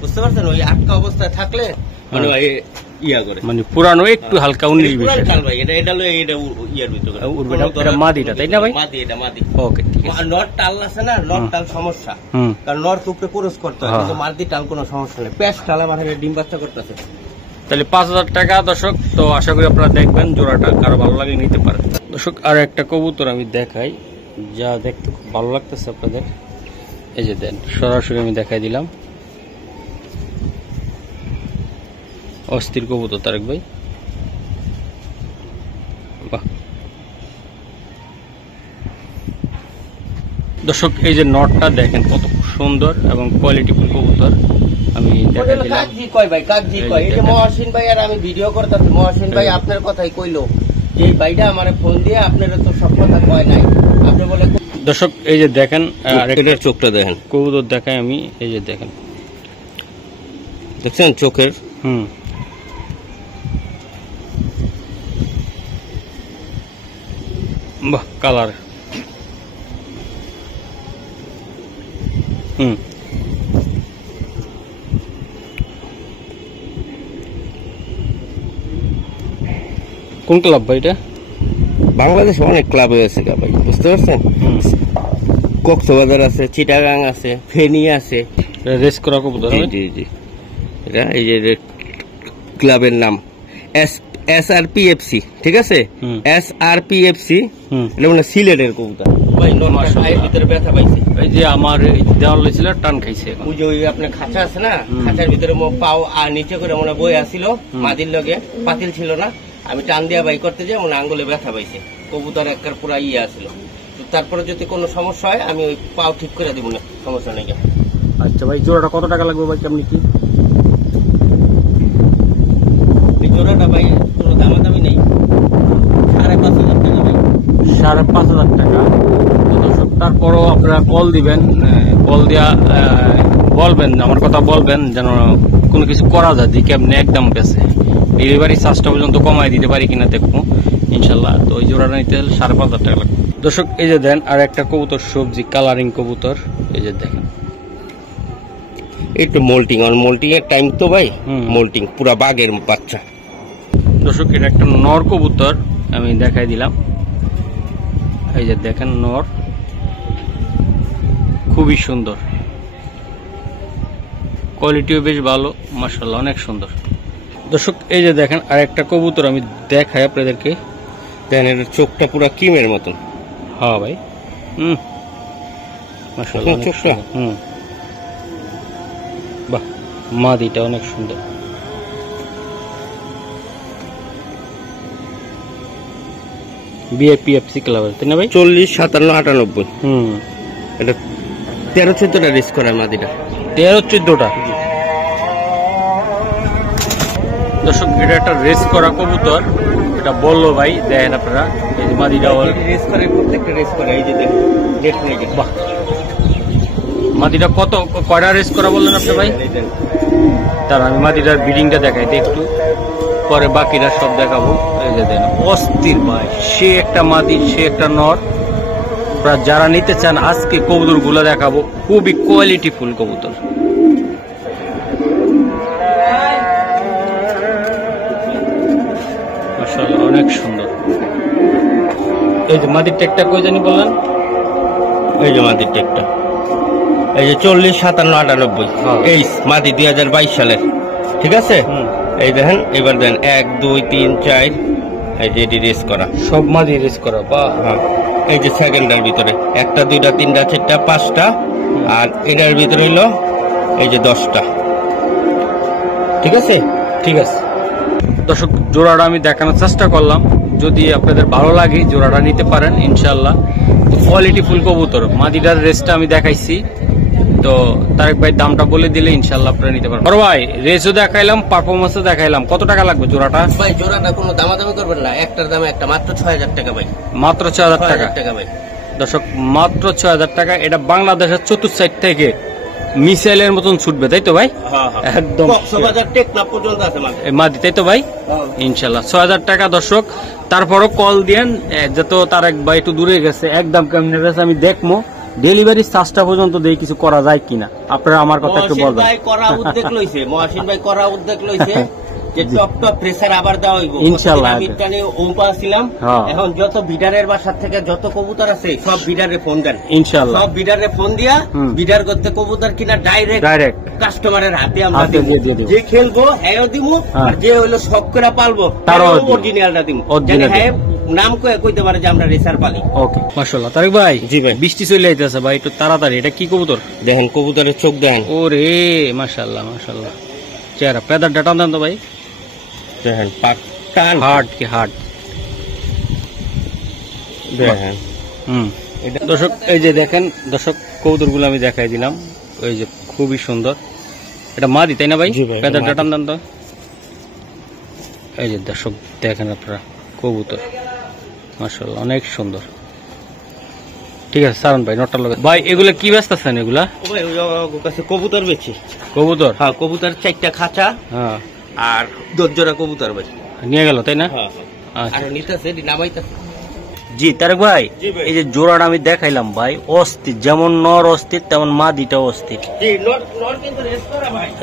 বুঝতে পারছেন, ওই আটকা অবস্থায় থাকলে মানে ভাই ইয়া করে, মানে পুরানো একটু হালকা 19-20 ভাই। এটা ইয়ার ভিতরে উড়বে। এটা মাদিটা, তাই না ভাই? এটা মাদি। ওকে ঠিক আছে। নর টাল আছে না, নর টাল সমস্যা, কারণ নর টুকরে ক্রস করতে হয়, কিন্তু মাদি টাল কোনো সমস্যা নেই। প্যাস টালা মানে ডিম বাচ্চা করতেছে। তাহলে 5000 টাকা দর্শক। তো আশা করি আপনারা দেখবেন, জোড়াটা কারো ভালো লাগে নিতে পারেন। দর্শক আর একটা কবুতর আমি দেখাই, যা দেখতে খুব ভালো লাগতেছে আপনাদের। এই যে দেন সরাসরি আমি দেখাই দিলাম, অস্থির কবুতর তারেক ভাই। বাহ দর্শক, এই যে নটটা দেখেন কত সুন্দর এবং কোয়ালিটিফুল কবুতর। আমি দেখাই দিলাম। কাকজি কয় ভাই, কাকজি কয়। এই যে মহাসিন ভাই আর আমি ভিডিও করতেছি, মহাসিন ভাই আপনার কথাই কইলো যে এই ভাইটা আমারে ফোন দিয়ে আপনারা তো সব কথা কয় নাই, আপনি বলে। দর্শক এই যে দেখেন, এটার চোখটা দেখেন, কবুতর দেখাই আমি। এই যে দেখেন, দেখছেন চোখের। বাহ কালার। কোন ক্লাব ভাই এটা? বাংলাদেশে অনেক ক্লাব হয়েছে ভাই, বুঝতে পারছেন? কক্সবাজার আছে, চিটাগাং আছে, ফেনী আছে। রেস করা কবুতর। জি জি, এটা এই যে ক্লাবের নাম SRPFC, ঠিক আছে? SRPFC, এটা মানে সিলেটের কবুতর ভাই। পায়ের ভিতরে ব্যথা পাইছে, এই যে আমার দেওয়াল ছিল টান খাইছে। ওই যে ওই আপনার খাঁচা আছে না, খাঁচার ভিতরে পাও আর নিচে করে মনে বই আসছিল, মাদির লগে পাতিল ছিল না, আমি টান দিয়া বাই করতে যাই মনে আঙ্গুলে ব্যথা পাইছে, কবুতর একবার পুরা আসছিল। তারপরে যদি কোনো সমস্যা হয় আমি ওই পাও ঠিক করে দিব না, সমস্যা নেই। আচ্ছা ভাই, জোড়াটা কত টাকা লাগবে ভাই? কেমনি কি জোড়াটা ভাই কোনো দামাদামি নেই, 5,500 টাকা ভাই। 5,500 টাকা। তারপরও আপনারা কল দিবেন, কল দিয়া বলবেন, আমার কথা বলবেন যেন কোনো কিছু করা যায়, যে কেমনি একদম গেছে ডেলিভারি চার্জটা পর্যন্ত কমাই দিতে পারি কিনা দেখবো ইনশাল্লাহ। তো ওই জোড়াটা নিতে 5,500 টাকা লাগবে। দর্শক এই যে দেন আর একটা কবুতর, সবজি কালারিং কবুতর, এই যে দেখেন একটু মোল্টিং এর টাইম তো ভাই, মোল্টিং পুরা বাঘের বাচ্চা। দর্শক এটা একটা নর কবুতর, আমি দেখাই দিলাম, এই যে দেখেন নর, খুবই সুন্দর, কোয়ালিটিও বেশ ভালো, মাশাআল্লাহ অনেক সুন্দর। দর্শক এই যে দেখেন আর একটা কবুতর আমি দেখাই আপনাদেরকে, দেখেন এর চোখটা পুরা কিমের মতন। হ্যাঁ ভাই, মাশাআল্লাহ চোখটা, বাহ, মাদিটা অনেক সুন্দর। BIPFC ক্লাবের, তাই না ভাই? 40, 57, 98। এটা 13-14টা রেস করা মাদিটা, 13-14টা। দর্শক এটা একটা রেস করা কবুতর, এটা বললো ভাই, দেখেন আপনারা এই যে মাদিটা রেস করে, প্রত্যেকটা রেস করে, এই যে দেখেন। বাহ, মাদিটা কয়টা রেস করা বললেন আপনি ভাই? তার আমি মাদিটার ব্রিডিংটা দেখাই একটু, পরে বাকিটা সব দেখাবো। এই যে দেখেন অস্থির ভাই, সে একটা মাদি, সে একটা নর। যারা নিতে চান আজকে কবুতর গুলো দেখাবো, খুবই কোয়ালিটি ফুল কবুতর। মাশাআল্লাহ অনেক সুন্দর। এই যে মাদির টেকটা কই জানি বললেন? এই যে মাদির টেকটা, এই যে 40, 57, 98 এই মাদি 2022 সালের, ঠিক আছে? এই দেখেন, এবার দেন 1, 2, 3, 4, এই যে এটি রেস করা, সব মাদি রেস করা। বা এই যে সেকেন্ডের ভিতরে 1টা 2টা 3টা 4টা 5টা, আর এটার ভিতরে হইলো এই যে 10টা, ঠিক আছে? ঠিক আছে দর্শক, জোড়াটা আমি দেখানোর চেষ্টা করলাম, যদি আপনাদের ভালো লাগে জোড়াটা নিতে পারেন ইনশাল্লাহ। কোয়ালিটি ফুল কবুতর, মাদিটার রেসটা আমি দেখাইছি, তো তারেক ভাই দামটা বলে দিলে ইনশাল্লাহ আপনারা নিতে পারবেন। বড় ভাই রেসও দেখাইলাম, পারফরমেন্সও দেখাইলাম, কত টাকা লাগবে জোড়াটা? ভাই জোড়াটা কোনো দামাদামি করবেন না, একটার দাম একটা, মাত্র 6,000 টাকা ভাই, মাত্র 6,000 টাকা ভাই। দর্শক মাত্র 6,000 টাকা। এটা বাংলাদেশের চতুর্থ সাইড থেকে মিসাইলের মতন ছুটবে, তাই তো ভাই? একদম মাদি, তাই তো ভাই? ইনশাল্লাহ 6,000 টাকা। দর্শক তারপরও কল দিয়েন, যত তারেক ভাই একটু দূরে গেছে, একদম কেমন গেছে আমি দেখবো, ডেলিভারি চার্জটা পর্যন্ত দিয়ে কিছু করা যায় কিনা আপনারা আমার কথা একটু বলবেন। মহসিন ভাই করা উদ্যোগ লইছে যে টপ টপ প্রেসার আবার দেওয়া হইব ইনশাআল্লাহ। এখন যত বিডারের বাসার থেকে যত কবুতর আছে সব বিডারে ফোন দেন ইনশাআল্লাহ, সব বিডারে ফোন দিয়া বিডার করতে কবুতর কিনা ডাইরেক্ট কাস্টমারের হাতে আমরা দিব, যে খেলবো হ্যাঁ দিমু, আর যে হইলো সব করে পালবো তারও অরিজিনালটা দিমু, হ্যাঁ নাম কইতে পারে যে আমরা রেসার পালি। ওকে মাশাআল্লাহ। তারেক ভাই, জি ভাই, বৃষ্টি চলে আইতেছে ভাই, একটু তাড়াতাড়ি। এটা কি কবুতর দেখেন, কবুতরের চোখ দেখেন, ওরে মাশাআল্লাহ মাশাআল্লাহ। চেহারা পেদার ডাটা দেন তো ভাই, দেখেন পাক টান, হার্ড কি হার্ড দেখেন। দর্শক এই যে দেখেন, দর্শক কবুতরগুলো আমি দেখাই দিলাম, ওই যে খুবই সুন্দর। এটা মাদি, তাই না ভাই? পেদার ডাটা দেন তো। এই যে দর্শক দেখেন আপনারা কবুতর, মাশাআল্লাহ অনেক সুন্দর। ঠিক আছে সারন ভাই, নটার লগে ভাই এগুলা কি ব্যস্ত আছেন? এগুলা কবুতর বেচি। কবুতর? হ্যাঁ, কবুতর 4টা খাঁচা, হ্যাঁ, আর 10 জোড়া কবুতর ভাই নিয়ে গেল, তাই না? আর নিতেছে নামাইতেছে। জি তারেক ভাই, এই যে জোড়াটা আমি দেখাইলাম ভাই, অস্থির, যেমন নর অস্থির তেমন মাদিটাও অস্থির।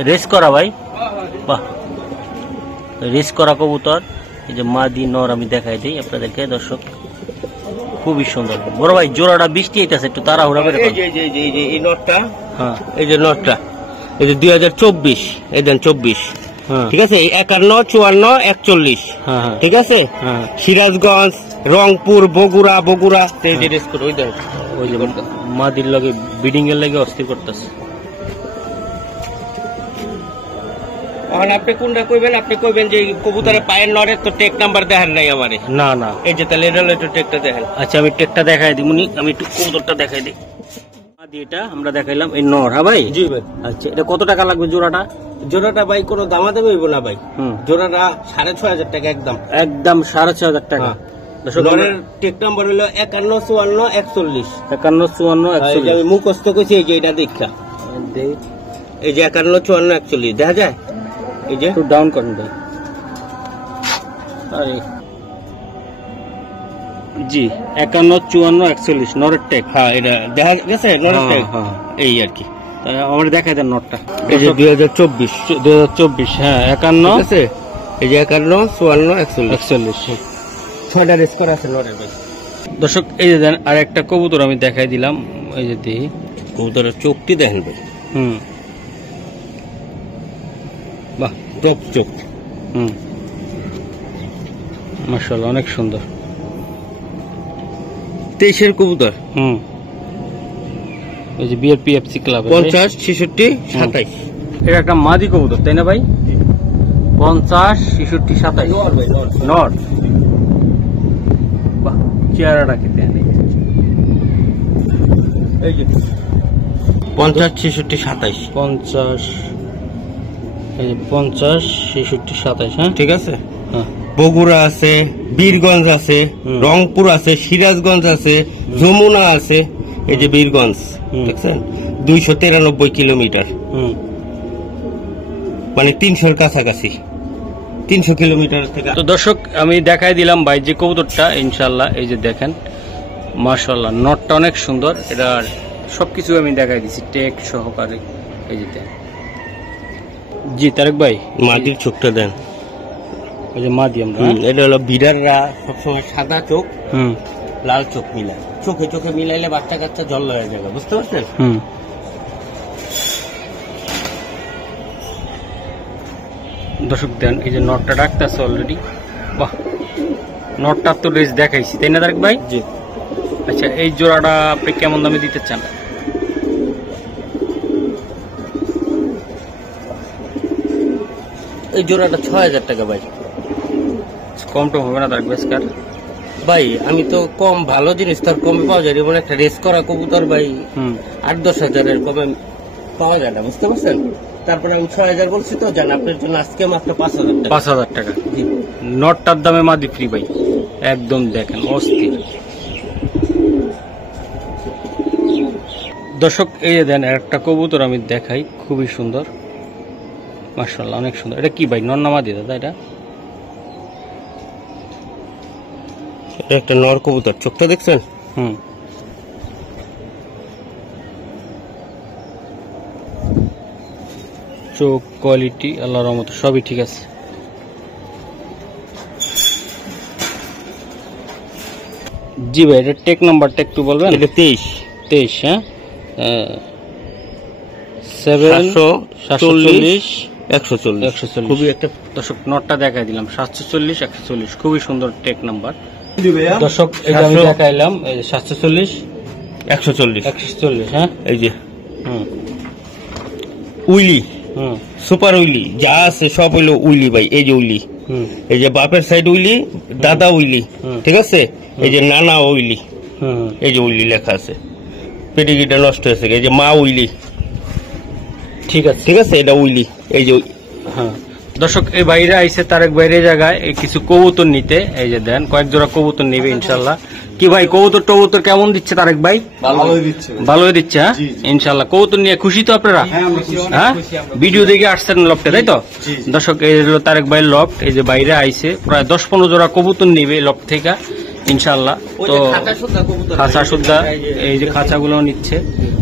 রেস করা ভাই, বাহ, রেস করা কবুতর। এই যে মাদি নর আমি দেখাই দিই আপনাদেরকে দর্শক। খুবই সুন্দর বড় ভাই, জোড়াটা বৃষ্টি আইতাছে, একটু তাড়াহুড়া করে এই যে এই যে এই যে এই যে এই নটটা, হ্যাঁ এই যে নটটা, এই যে 2024, এই দেন 24, হ্যাঁ ঠিক আছে, এই 51, 54, 41, হ্যাঁ হ্যাঁ ঠিক আছে, হ্যাঁ। সিরাজগঞ্জ, রংপুর, বগুড়া, এই যে রেস করে ওই দেন, ওই যে মাদির লগে বিডিং এর লাগে অস্থির করতেছে। এখন আপনি কোনটা কইবেন? আপনি কইবেন যে কবুতরের পায়ের নড়ের তো টেক নাম্বার দেখেন নাই আমারে। না না, এই যে তাহলে এটা হলো একটু টেকটা দেখেন। আচ্ছা আমি টেকটা দেখাই দিই, আমি একটু কবুতরটা দেখাই দিই। এটা আমরা দেখাইলাম এই নর। হ্যাঁ ভাই, জি ভাই। আচ্ছা এটা কত টাকা লাগবে জোড়াটা? জোড়াটা ভাই কোনো দামাদামি হইব না ভাই, হুম, জোড়াটা 6,500 টাকা একদম, একদম 6,500 টাকা। নরের টেক নাম্বার হলো 51, 54, 41। 51, 54, এই যে আমি মুখস্থ করছি, এই যে এটা দেখা, এই যে 51, 54, 41 দেখা যায়। এই যে একটু ডাউন করেন ভাই। আরে জি 51, 54, 41 নরের টেক। হ্যাঁ এটা দেখা গেছে নরের টেক, হ্যাঁ এই আর কি। আমার দেখাই দেন নটটা। এই যে 2024, 2024, হ্যাঁ 51, ঠিক আছে, এই যে 51, 54, 41, 41। 6টা রেস করা আছে নরের ভাই। দর্শক এই যে দেন আর একটা কবুতর আমি দেখাই দিলাম, এই যে দেখি কবুতরের চোখটি দেখেন ভাই, হুম বাহ টপ চোখ, হুম মাশাআল্লাহ অনেক সুন্দর। 23-এর কবুতর, হুম এই যে বিআরপিএফসি ক্লাব 50, 66, 27। এটা একটা মাদি কবুতর তাই না ভাই? 50, 66, 27 নর ভাই, নর। নর। বাহ চেহারাটা কি দেন, এই যে 50, 66, 27, 50, এই 50, 66, 27, হ্যাঁ ঠিক আছে। হ্যাঁ বগুড়া আছে, বীরগঞ্জ আছে, হুম। রংপুর আছে, সিরাজগঞ্জ আছে, যমুনা আছে, এই যে বীরগঞ্জ, হুম। দেখছেন 293 কিলোমিটার, হুম মানে 300-র কাছাকাছি, 300 কিলোমিটার থেকে। তো দর্শক আমি দেখাই দিলাম ভাই যে কবুতরটা, ইনশাল্লাহ এই যে দেখেন মাশাআল্লাহ নটটা অনেক সুন্দর, এটার সবকিছু আমি দেখাই দিছি টেক সহকারে। এই যে দেন জি তারেক ভাই, মাটির চোখটা দেন, ওই যে মাদি আমরা, এটা হলো বিড়াররা সবসময় সাদা চোখ হুম লাল চোখ মিলায়, চোখে চোখে মিলাইলে বাচ্চা কাচ্চা জল হয়ে যাবে, বুঝতে পারছেন? হুম। দর্শক দেন এই যে নটটা ডাকতেছে অলরেডি, বাহ নটটা তো রেস দেখাইছি তাই না তারেক ভাই? জি। আচ্ছা এই জোড়াটা আপনি কেমন দামে দিতে চান? এই জোড়াটা 6,000 টাকা ভাই। কম টম হবে না তারেক ভাই আজকাল? ভাই আমি তো কম, ভালো জিনিস তো আর কমে পাওয়া যায়, যেমন একটা রেস করা কবুতর ভাই হুম 8-10 হাজারের কমে পাওয়া যায় না, বুঝতে পারছেন? তারপরে আমি 6,000 বলছি তো, জান আপনার জন্য আজকে মাত্র 5,000 টাকা। 5,000 টাকা জি। নটটার দামে মাদি ফ্রি ভাই, একদম দেখেন অস্থির। দর্শক এই যে দেন একটা কবুতর আমি দেখাই, খুবই সুন্দর মাশাআল্লাহ অনেক সুন্দর। এটা কি ভাই নর না মাদি দাদা? এটা এটা একটা নর কবুতর, চোখটা দেখছেন? হুম চোখ কোয়ালিটি আল্লাহর রহমতে সবই ঠিক আছে। জি ভাই এটা টেক নাম্বারটা একটু বলবেন? এটা 23, 23, হ্যাঁ 740, 140, খুবই একটা দর্শক নটটা দেখাই দিলাম 740, 140 খুবই সুন্দর টেক নাম্বার। দর্শক এটা আমি 700 দেখাইলাম 740, 140, 140, হ্যাঁ এই যে হুম উইলি, হুম সুপার উইলি যা আছে সব হইলো উইলি ভাই। এই যে উইলি, হুম এই যে বাপের সাইড উইলি, দাদা উইলি, হুম। ঠিক আছে, এই যে নানা উইলি, হুম এই যে উইলি লেখা আছে, পেডিগিটা নষ্ট হয়েছে, এই যে মা উইলি, ঠিক আছে ঠিক আছে, এটা উইলি, এই যে হ্যাঁ। দর্শক এই বাইরে আইসে তারেক বাইরে জায়গায় এই কিছু কবুতর নিতে, এই যে দেন কয়েক জোড়া কবুতর নিবে ইনশাল্লাহ। কি ভাই কবুতর টবুতর কেমন দিচ্ছে তারেক ভাই? ভালোই দিচ্ছে, হ্যাঁ ইনশাল্লাহ। কবুতর নিয়ে খুশি তো আপনারা? হ্যাঁ ভিডিও দেখে আসছেন লফটে তাই তো? দর্শক এই হলো তারেক ভাইয়ের লফট, এই যে বাইরে আইসে প্রায় 10-15 জোড়া কবুতর নিবে লফট থেকে, ইনশাআল্লাহ। তো খাঁচা সুদ্ধা এই যে খাঁচাগুলো নিচ্ছে,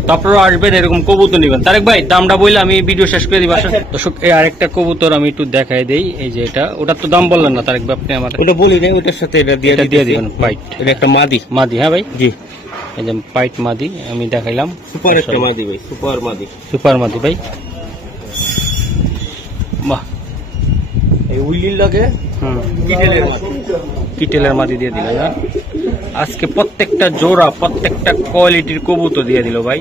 তো আপনারা আসবেন এরকম কবুতর নিবেন। তারেক ভাই দামটা বললে আমি ভিডিও শেষ করে দিব। দর্শক এই আরেকটা কবুতর আমি একটু দেখাই দেই, এই যে এটা, ওটার তো দাম বললেন না তারেক ভাই আপনি আমাদের? ওটা বলি নাই, ওটার সাথে এটা দিয়ে দিবেন পাইট। এটা একটা মাদি। মাদি, হ্যাঁ ভাই, জি, এই যে পাইট মাদি আমি দেখাইলাম। সুপার একটা মাদি ভাই, সুপার মাদি, সুপার মাদি ভাই, বাহ। এই উইলির লাগে কিটেলের মাদি, কিটেলের মাদি দিয়ে দিল না আজকে। প্রত্যেকটা জোড়া প্রত্যেকটা কোয়ালিটির কবুতর দিয়ে দিল ভাই।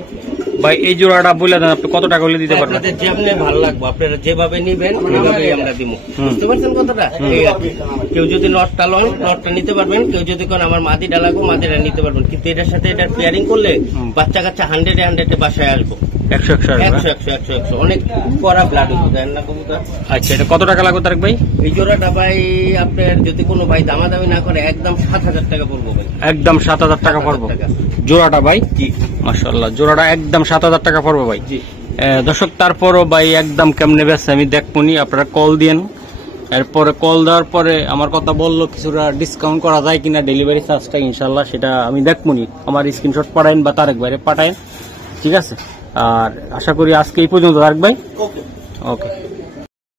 ভাই এই জোড়াটা বলে দেন আপনি কত টাকা হলে দিতে পারবেন? আপনাদের যেমনি ভালো লাগবে আপনারা যেভাবে নিবেন সেভাবেই আমরা দিব। বুঝতে পারছেন কথাটা? এই আর কি। কেউ যদি নটটা লন নটটা নিতে পারবেন, কেউ যদি কোন আমার মাদিটা লাগবে মাদিটা নিতে পারবেন, কিন্তু এটার সাথে এটার পেয়ারিং করলে বাচ্চা কাচ্চা 100 বাসায় আসবো। 100 অনেক কড়া ব্লাড দেন না কবুতর। আচ্ছা, এটা কত টাকা লাগবে তারেক ভাই? এই জোড়াটা ভাই আপনার যদি কোনো ভাই দামাদামি না করে একদম 7,000 টাকা পড়বো ভাই। একদম 7,000 টাকা পড়বো জোড়াটা ভাই? জি মাশাআল্লাহ, জোড়াটা একদম 7,000 টাকা পড়বো ভাই। জি দর্শক, তারপরও ভাই একদম কেমনে বেচছে আমি দেখবনি, আপনারা কল দিয়েন। এরপরে কল দেওয়ার পরে আমার কথা বললো কিছুটা ডিসকাউন্ট করা যায় কিনা ডেলিভারি চার্জটা, ইনশাল্লাহ সেটা আমি দেখবনি। আমার স্ক্রিনশট পাঠাইন বা তারেক ভাইরে পাঠাইন, ঠিক আছে? আর আশা করি আজকে এই পর্যন্ত তারেক ভাই। ওকে ওকে।